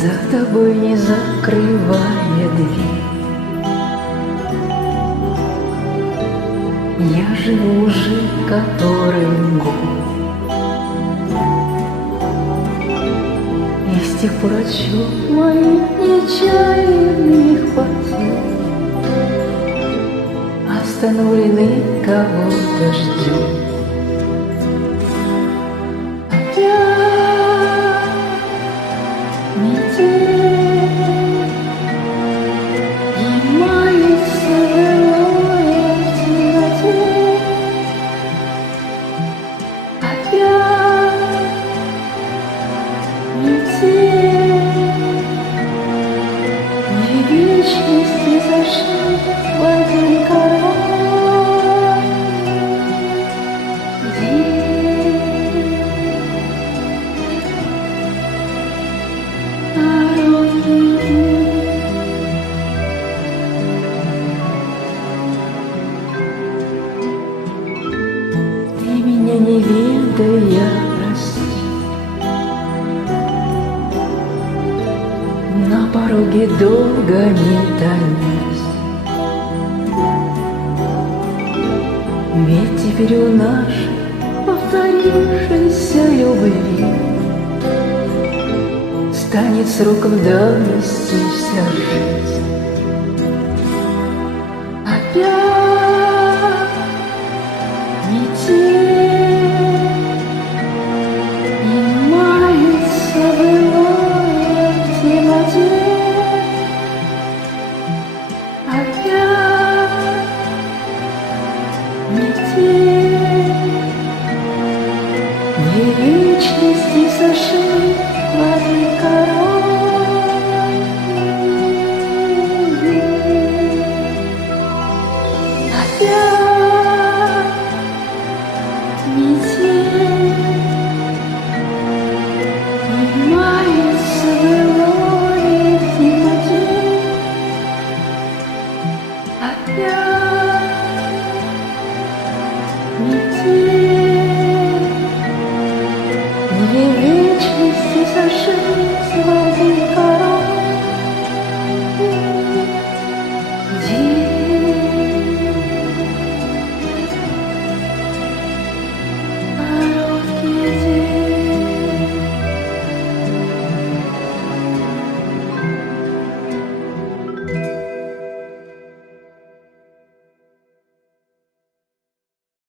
За тобой не закрывая дверь. Я живу уже который год, и с тех пор отчет моих нечаянных потерь остановлены кого-то ждет. Не ведая, прости, на пороге долго не томись, ведь теперь у нашей повторившейся любви станет сроком давности вся жизнь. Опять метель вечности сошли воды король. Опять метель поднимается былой в темноте. Опять метель.